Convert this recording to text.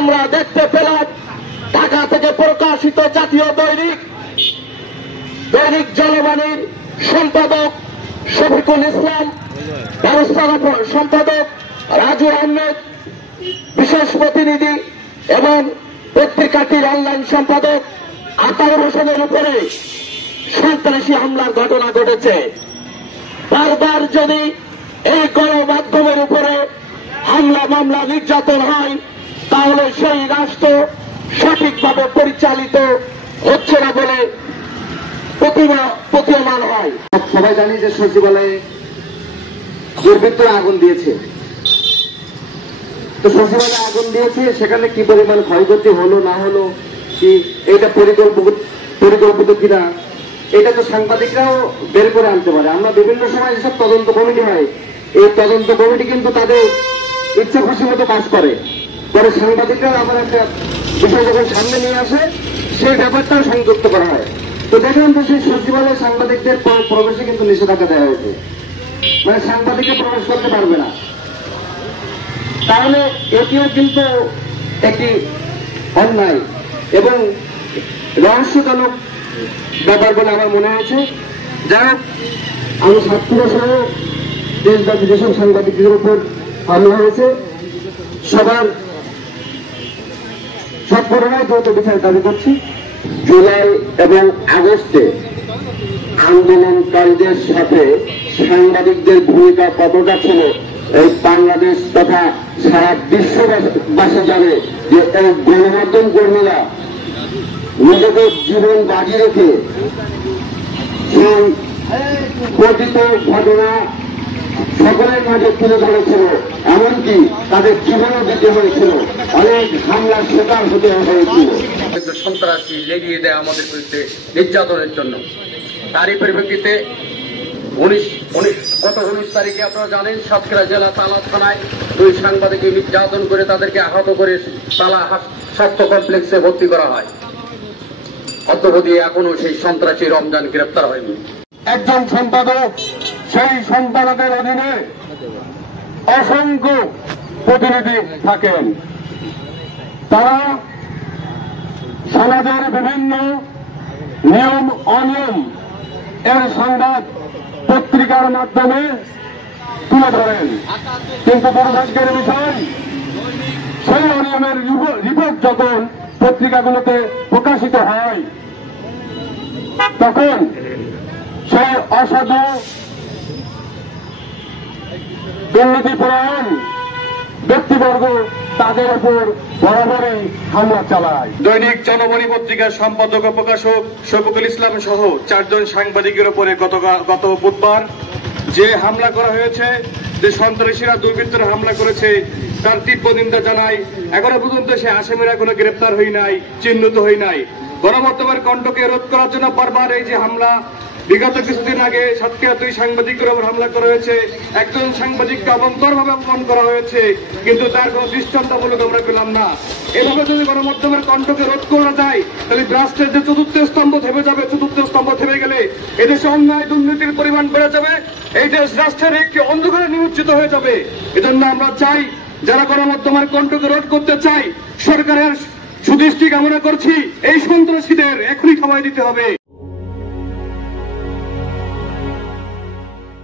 আমরা দেখতে পেলাম ঢাকা থেকে প্রকাশিত জাতীয় দৈনিক জনবাণীর সম্পাদক শফিকুল ইসলাম, ব্যবস্থাপনা সম্পাদক রাজু আহমেদ, বিশেষ প্রতিনিধি এবং পত্রিকাটির অনলাইন সম্পাদক আতাউর হোসেনের উপরে সন্ত্রাসী হামলার ঘটনা ঘটেছে। বারবার যদি এই গণমাধ্যমের উপরে হামলা মামলা নির্যাতন হয় তাহলে সেই রাষ্ট্র সঠিকভাবে পরিচালিত হচ্ছে না বলে প্রতীয়মান হয়। সবাই জানি যে সচিবালয়ে দুর্বৃত্তরা আগুন দিয়েছে, তো সচিবালয়ে আগুন দিয়েছে, সেখানে কি পরিমাণ ক্ষয়ক্ষতি হলো না হলো, কি এটা পরিকল্পিত কিনা, এটা তো সাংবাদিকরাও বের করে আনতে পারে। আমরা বিভিন্ন সময় যেসব তদন্ত কমিটি হয়, এই তদন্ত কমিটি কিন্তু তাদের ইচ্ছা খুশি মতো কাজ করে, পরে সাংবাদিকরাও আবার একটা বিষয় যখন সামনে নিয়ে আসে সেই ব্যাপারটাও সংযুক্ত করা হয়। তো দেখলাম যে সেই সচিবালয় সাংবাদিকদের প্রবেশে কিন্তু নিষেধাজ্ঞা দেওয়া হয়েছে, মানে সাংবাদিকরা প্রবেশ করতে পারবে না। তাহলে এটিও কিন্তু একটি অন্যায় এবং রহস্যজনক ব্যাপার বলে আমার মনে হয়েছে। যারা আমি ছাত্র সহ দেশব্যাপী যেসব সাংবাদিকদের উপর হামলা হয়েছে সব ঘটনায় দ্রুত বিচার দাবি করছি। জুলাই এবং আগস্টে আন্দোলনকারীদের সাথে সাংবাদিকদের ভূমিকা কতটা ছিল এই বাংলাদেশ তথা সারা বিশ্ববাসী জানে যে এই গণমাধ্যম কর্মীরা নিজেদের জীবন বাজি রেখে সেই কথিত ঘটনা সকলের মাঝে তুলে ধরেছিল, এমনকি তাদের জীবনও দিতে হয়েছিল, অনেক হামলার শিকার হতে হয়েছিল। সন্ত্রাসী লেগিয়ে দেয় আমাদের বিরুদ্ধে নির্যাতনের জন্য। তারই পরিপ্রেক্ষিতে গত 19 তারিখে আপনারা জানেন সাতক্ষীরা জেলা তালা থানায় 2 সাংবাদিককে নির্যাতন করে তাদেরকে আহত করে তালা স্বাস্থ্য কমপ্লেক্সে ভর্তি করা হয়। অদ্যাবধি এখনো সেই সন্ত্রাসী রমজান গ্রেপ্তার হয়নি। একজন সম্পাদক, সেই সম্পাদকের অধীনে অসংখ্য প্রতিনিধি থাকেন। তারা সমাজের বিভিন্ন নিয়ম অনিয়ম এর সংবাদ পত্রিকার মাধ্যমে তুলে ধরেন, কিন্তু দুর্ভাগ্যের বিষয় সেই অনিয়মের রিপোর্ট যখন পত্রিকাগুলোতে প্রকাশিত হয় তখন সেই অসাধু দুর্নীতিপরায়ণ ব্যক্তিবর্গ তাদের উপর বরাবরই হামলা চালায়। দৈনিক জনবাণী পত্রিকার সম্পাদক ও প্রকাশক শফিকুল ইসলাম সহ 4 জন সাংবাদিকের উপরে গত বুধবার যে হামলা করা হয়েছে, যে সন্ত্রাসীরা দুর্বৃত্তরা হামলা করেছে তার তীব্র নিন্দা জানাই। এখনো পর্যন্ত সে আসামিরা কোনো গ্রেপ্তার হই নাই, চিহ্নিত হই নাই। গণমাধ্যমের কণ্ঠকে রোধ করার জন্য বারবার এই যে হামলা, বিগত কিছুদিন আগে সাতক্ষীরা 2 সাংবাদিকের উপর হামলা করা হয়েছে, একজন সাংবাদিককে অবন্তরভাবে অপমান করা হয়েছে, কিন্তু তার কোন দৃষ্টান্তমূলক আমরা পেলাম না। এভাবে যদি গণমাধ্যমের কণ্ঠকে রোধ করা যায় তাহলে রাষ্ট্রের যে চতুর্থ স্তম্ভ থেমে যাবে। চতুর্থ স্তম্ভ থেমে গেলে এদেশে অন্যায় দুর্নীতির পরিমাণ বেড়ে যাবে, এই দেশ রাষ্ট্রের একটি অন্ধকারে নিমজ্জিত হয়ে যাবে। এজন্য আমরা চাই, যারা গণমাধ্যমের কণ্ঠকে রোধ করতে চাই, সরকারের সুদৃষ্টি কামনা করছি, এই সন্ত্রাসীদের এখনই থামায় দিতে হবে।